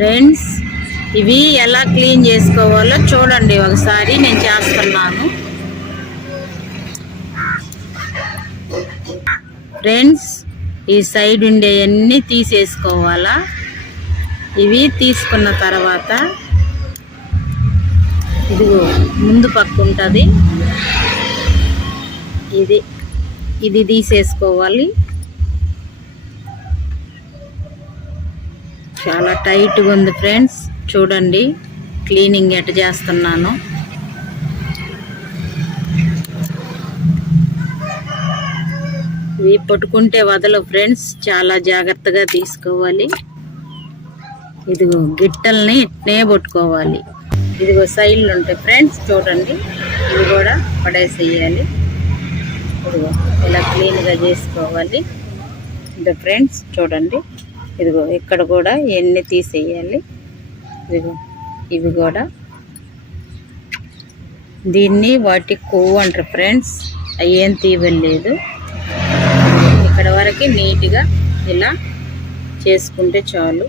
Friends, ఇవి ఎలా clean చేసుకోవాలో చూడండి ఒకసారి. నేను చేస్తున్నాను ఫ్రెండ్స్. ఈ సైడ్ ఉండేవన్నీ తీసేసుకోవాలా. ఇవి తీసుకున్న తర్వాత ఇదిగో ముందు పక్క ఉంటుంది, ఇది తీసేసుకోవాలి. చాలా టైట్గా ఉంది ఫ్రెండ్స్. చూడండి క్లీనింగ్ ఎట్ట చేస్తున్నాను. ఇవి పట్టుకుంటే వదలవు ఫ్రెండ్స్, చాలా జాగ్రత్తగా తీసుకోవాలి. ఇదిగో గిట్టల్ని ఇట్నే పట్టుకోవాలి. ఇదిగో సైడ్లు ఉంటాయి ఫ్రెండ్స్, చూడండి. ఇవి కూడా పడేసేయాలి. ఇదిగో ఇలా క్లీన్గా చేసుకోవాలి. ఇదిగో ఫ్రెండ్స్ చూడండి. ఇదిగో ఇక్కడ కూడా ఎన్ని తీసేయాలి. ఇదిగో ఇవి కూడా. దీన్ని వాటి కొవ్వు అంటారు ఫ్రెండ్స్. అవి ఏం తీయలేదు. ఇక్కడ వరకు నీట్గా ఇలా చేసుకుంటే చాలు.